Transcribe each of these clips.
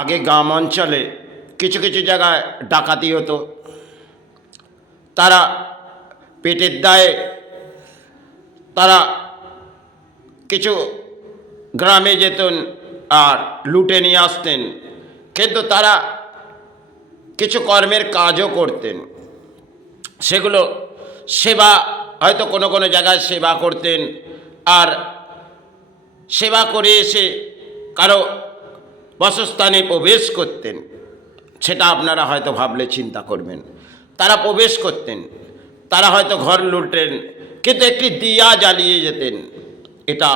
আগে গ্রাম অঞ্চলে কিছু কিছু জায়গায় ডাকাতি হতো। তারা পেটের দায়ে তারা কিছু গ্রামে যেতেন আর লুটে নিয়ে আসতেন, কিন্তু তারা কিছু কর্মের কাজও করতেন। সেগুলো সেবা, হয়তো কোনো কোনো জায়গায় সেবা করতেন, আর সেবা করে এসে কারো বাসস্থানে প্রবেশ করতেন। সেটা আপনারা হয়তো ভাবলে চিন্তা করবেন। তারা প্রবেশ করতেন, তারা হয়তো ঘর লুটেন, কিন্তু একটি দিয়া জ্বালিয়ে যেতেন। এটা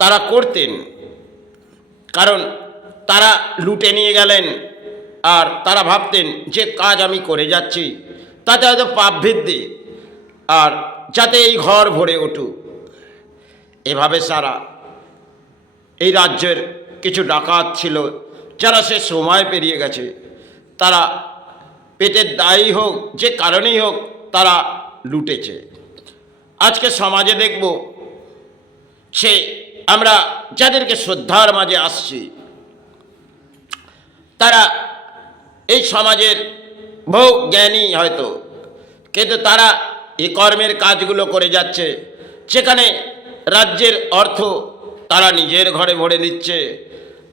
তারা করতেন, কারণ তারা লুটে নিয়ে গেলেন আর তারা ভাবতেন যে কাজ আমি করে যাচ্ছি তাতে হয়তো পাপ বৃদ্ধি, আর যাতে এই ঘর ভরে উঠুক। এভাবে সারা এই রাজ্যের কিছু ডাকাত ছিল যারা সে সময় পেরিয়ে গেছে। তারা পেটের দায়ী হোক, যে কারণেই হোক, তারা লুটেছে। আজকে সমাজে দেখব সে আমরা যাদেরকে শ্রদ্ধার মাঝে আসছি, তারা এই সমাজের বহু জ্ঞানী হয়তো, কিন্তু তারা এই কর্মের কাজগুলো করে যাচ্ছে, সেখানে রাজ্যের অর্থ তারা নিজের ঘরে ভরে নিচ্ছে,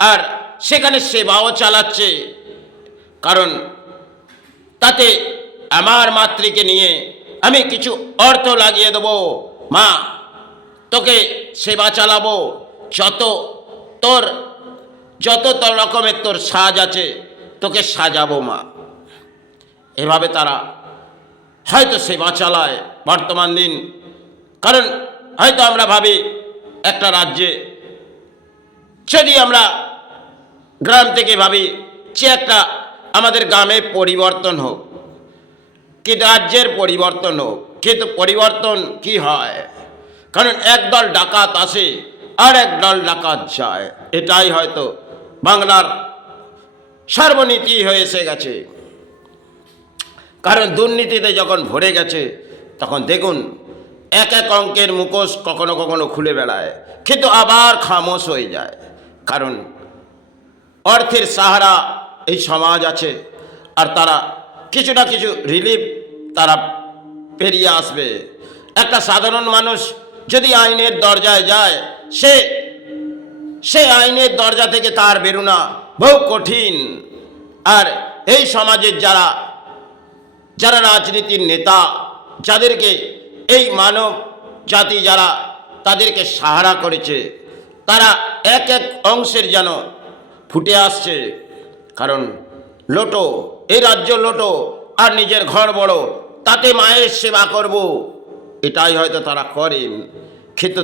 আর সেখানে সেবাও চালাচ্ছে। কারণ তাতে আমার মাতৃকে নিয়ে আমি কিছু অর্থ লাগিয়ে দেবো, মা তোকে সেবা চালাবো, যত তোর রকমের তোর সাজ আছে তোকে সাজাবো মা। এভাবে তারা হয়তো সেবা চালায় বর্তমান দিন। কারণ হয়তো আমরা ভাবি একটা রাজ্যে, যদি আমরা গ্রাম থেকে ভাবি যে একটা আমাদের গ্রামে পরিবর্তন হোক, কি রাজ্যের পরিবর্তন হোক, কিন্তু পরিবর্তন কি হয়? কারণ একদল ডাকাত আসে আর একদল ডাকাত যায়। এটাই হয়তো বাংলার সর্বনীতি হয়ে এসে গেছে। কারণ দুর্নীতিতে যখন ভরে গেছে, তখন দেখুন এক এক অঙ্কের মুখোশ কখনো কখনো খুলে বেড়ায়, কিন্তু আবার খামোশ হয়ে যায়। কারণ অর্থের সাহারা এই সমাজ আছে, আর তারা কিছু না কিছু রিলিফ তারা পেরিয়ে আসবে। একটা সাধারণ মানুষ যদি আইনের দরজায় যায়, সে আইনের দরজা থেকে তার বেরোনা বহু কঠিন। আর এই সমাজের যারা রাজনীতির নেতা, যাদেরকে এই মানব জাতি যারা তাদেরকে সাহারা করেছে, তারা এক এক অংশের যেন ফুটে আসছে। কারণ লোটো, এই রাজ্য লোটো, আর নিজের ঘর বড়, তাতে মায়ের সেবা করব, এটাই হয়তো তারা করেন। কিন্তু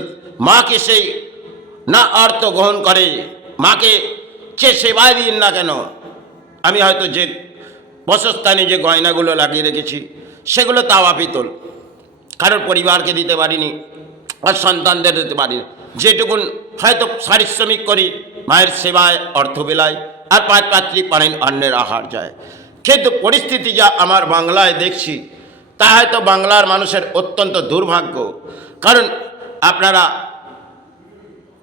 মাকে সেই না অর্থ গ্রহণ করে, মাকে সে সেবায় দিন না কেন। আমি হয়তো যে বসস্থানে যে গয়নাগুলো লাগিয়ে রেখেছি সেগুলো তাওয়া পিতল, কারোর পরিবারকে দিতে পারিনি আর সন্তানদের দিতে পারিনি। যেটুকুন হয়তো পারিশ্রমিক করি মায়ের সেবায় অর্থ বেলায়, আর পাঁচ পাত্রী পারেন অন্যের আহার যায়। কিন্তু পরিস্থিতি যা আমার বাংলায় দেখছি, তা হয়তো বাংলার মানুষের অত্যন্ত দুর্ভাগ্য। কারণ আপনারা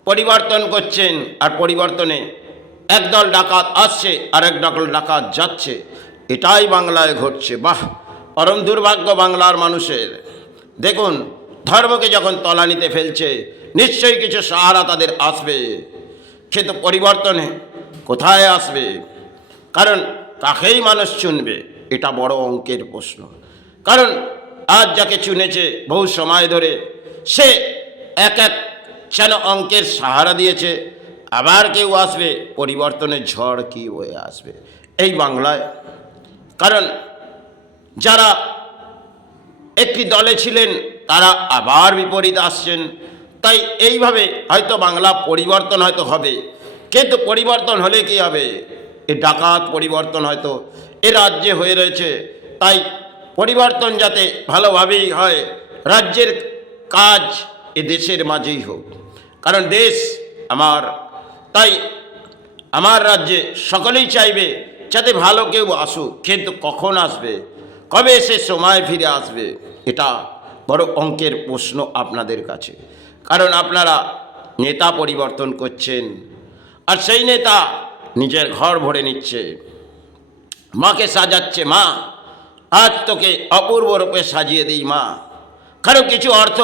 পরিবর্তন করছেন, আর পরিবর্তনে একদল ডাকাত আসছে আর একদল ডাকাত যাচ্ছে। এটাই বাংলায় ঘটছে। বাহ, পরম দুর্ভাগ্য বাংলার মানুষের। দেখুন ধর্মকে যখন তলানিতে ফেলছে, নিশ্চয়ই কিছু সাহারা তাদের আসবে, কিন্তু পরিবর্তনে কোথায় আসবে? কারণ তাকেই মানুষ চুনবে, এটা বড় অঙ্কের প্রশ্ন। কারণ আজ যাকে চুনেছে বহু সময় ধরে, সে এক এক যেন অঙ্কের সাহারা দিয়েছে। আবার কেউ আসবে, পরিবর্তনের ঝড় কি হয়ে আসবে এই বাংলায়। কারণ যারা একটি দলে ছিলেন তারা আবার বিপরীত আসছেন। তাই এইভাবে হয়তো বাংলা পরিবর্তন হয়তো হবে, কিন্তু পরিবর্তন হলে কি হবে? এ ডাকাত পরিবর্তন হয়তো এ রাজ্যে হয়ে রয়েছে। তাই পরিবর্তন যাতে ভালোভাবেই হয়, রাজ্যের কাজ এ দেশের মাঝেই হোক। কারণ দেশ আমার, তাই আমার রাজ্যে সকলেই চাইবে যাতে ভালো কেউ আসুক, কিন্তু কখন আসবে, কবে সে সময় ফিরে আসবে, এটা বড় অঙ্কের প্রশ্ন আপনাদের কাছে। কারণ আপনারা নেতা পরিবর্তন করছেন, আর সেই নেতা নিজের ঘর ভরে নিচ্ছে, মাকে সাজাচ্ছে, মা আজ তোকে অপূর্ব রূপে সাজিয়ে দিই মা, কারণ কিছু অর্থ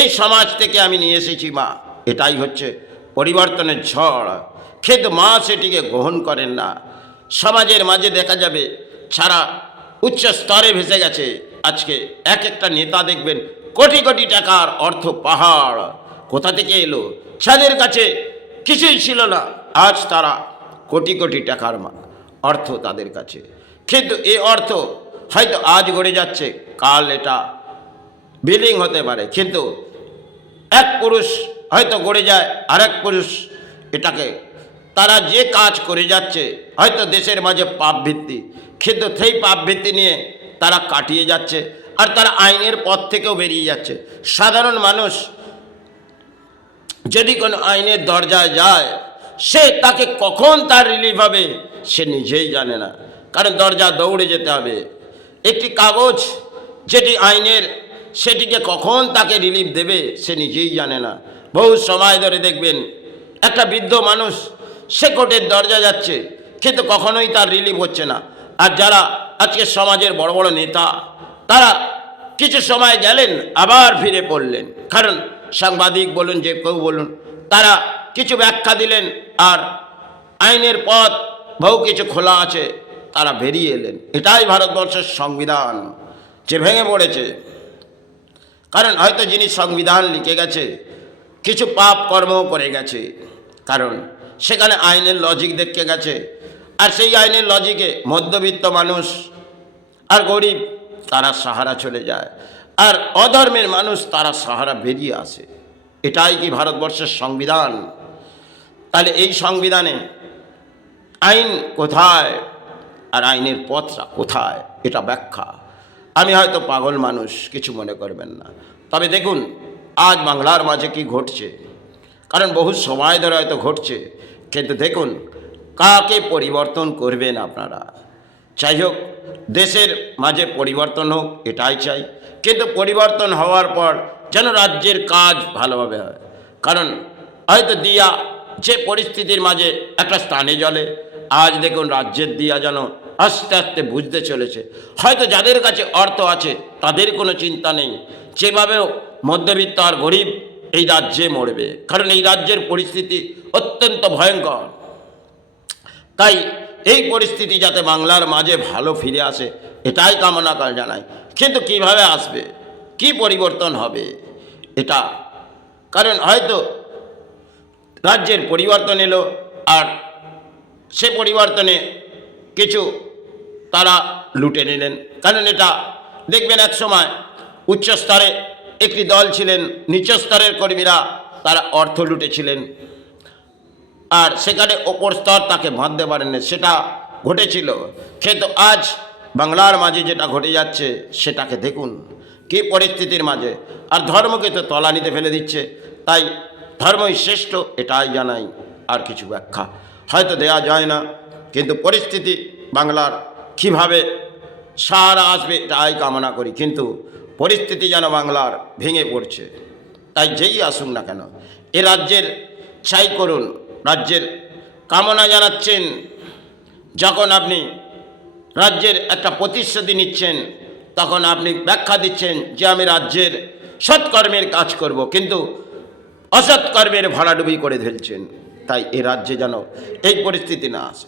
এই সমাজ থেকে আমি নিয়ে এসেছি মা। এটাই হচ্ছে পরিবর্তনের ঝড়, কিন্তু মা সেটিকে গ্রহণ করেন না। সমাজের মাঝে দেখা যাবে সারা উচ্চ স্তরে ভেসে গেছে। আজকে এক একটা নেতা দেখবেন কোটি কোটি টাকার অর্থ পাহাড়, কোথা থেকে এলো? যাদের কাছে কিছুই ছিল না, আজ তারা কোটি কোটি টাকার অর্থ তাদের কাছে। কিন্তু এই অর্থ হয়তো আজ গড়ে যাচ্ছে, কাল এটা বিলিং হতে পারে, কিন্তু এক পুরুষ হয়তো গড়ে যায়, আরেক পুরুষ এটাকে, তারা যে কাজ করে যাচ্ছে হয়তো দেশের মাঝে পাপ ভিত্তি, কিন্তু সেই পাপ ভিত্তি নিয়ে তারা কাটিয়ে যাচ্ছে, আর তারা আইনের পথ থেকেও বেরিয়ে যাচ্ছে। সাধারণ মানুষ যদি কোনো আইনের দরজায় যায়, সে তাকে কখন তার রিলিফ হবে সে নিজেই জানে না, কারণ দরজা দৌড়ে যেতে হবে। একটি কাগজ যেটি আইনের, সেটিকে কখন তাকে রিলিফ দেবে সে নিজেই জানে না। বহু সময় ধরে দেখবেন একটা বৃদ্ধ মানুষ সে কোর্টের দরজা যাচ্ছে, কিন্তু কখনোই তার রিলিফ হচ্ছে না। আর যারা আজকে সমাজের বড় বড় নেতা, তারা কিছু সময় গেলেন আবার ফিরে পড়লেন, কারণ সাংবাদিক বলুন, যে কেউ বলুন, তারা কিছু ব্যাখ্যা দিলেন আর আইনের পথ বহু কিছু খোলা আছে, তারা বেরিয়ে এলেন। এটাই ভারতবর্ষের সংবিধান যে ভেঙে পড়েছে, কারণ হয়তো যিনি সংবিধান লিখে গেছে কিছু পাপ কর্ম করে গেছে, কারণ সেখানে আইনের লজিক দেখে গেছে, আর সেই আইনের লজিকে মধ্যবিত্ত মানুষ আর গরিব তারা সাহারা চলে যায়, আর অধর্মের মানুষ তারা সাহারা বেরিয়ে আসে। এটাই কি ভারতবর্ষের সংবিধান? তাহলে এই সংবিধানে আইন কোথায় আর আইনের পথটা কোথায়, এটা ব্যাখ্যা। আমি হয়তো পাগল মানুষ, কিছু মনে করবেন না, তবে দেখুন আজ বাংলার মাঝে কি ঘটছে, কারণ বহু সময় ধরে হয়তো ঘটছে, কিন্তু দেখুন কাকে পরিবর্তন করবেন আপনারা। যাই হোক, দেশের মাঝে পরিবর্তন হোক, এটাই চাই, কিন্তু পরিবর্তন হওয়ার পর যেন রাজ্যের কাজ ভালোভাবে হয়। কারণ হয়তো দিয়া যে পরিস্থিতির মাঝে একটা স্থানে জ্বলে, আজ দেখুন রাজ্যের দিয়া যেন আস্তে আস্তে বুঝতে চলেছে। হয়তো যাদের কাছে অর্থ আছে তাদের কোনো চিন্তা নেই, যেভাবেও মধ্যবিত্ত আর গরিব এই রাজ্যে মরবে, কারণ এই রাজ্যের পরিস্থিতি অত্যন্ত ভয়ঙ্কর। তাই এই পরিস্থিতি যাতে বাংলার মাঝে ভালো ফিরে আসে, এটাই কামনা জানাই। কিন্তু কিভাবে আসবে, কি পরিবর্তন হবে এটা, কারণ হয়তো রাজ্যের পরিবর্তন এলো, আর সে পরিবর্তনে কিছু তারা লুটে নিলেন। কারণ এটা দেখবেন এক সময় উচ্চ স্তরে একটি দল ছিলেন, নিচ স্তরের কর্মীরা তারা অর্থ লুটেছিলেন, আর সেখানে ওপর স্তর তাকে বাঁধতে পারেননি, সেটা ঘটেছিল। কিন্তু আজ বাংলার মাঝে যেটা ঘটে যাচ্ছে সেটাকে দেখুন কী পরিস্থিতির মাঝে, আর ধর্মকে তো তলানিতে ফেলে দিচ্ছে। তাই ধর্মই শ্রেষ্ঠ, এটাই জানাই, আর কিছু ব্যাখ্যা হয়তো দেয়া যায় না। কিন্তু পরিস্থিতি বাংলার কীভাবে সারা আসবে এটাই কামনা করি, কিন্তু পরিস্থিতি যেন বাংলার ভেঙে পড়ছে। তাই যেই আসুন না কেন এ রাজ্যের চাই করুন, রাজ্যের কামনা জানাচ্ছেন। যখন আপনি রাজ্যের একটা প্রতিশ্রুতি নিচ্ছেন, তখন আপনি ব্যাখ্যা দিচ্ছেন যে আমি রাজ্যের সৎকর্মের কাজ করব, কিন্তু অসৎকর্মের ভরাডুবি করে ফেলছেন। তাই এ রাজ্যে যেন এই পরিস্থিতি না আসে।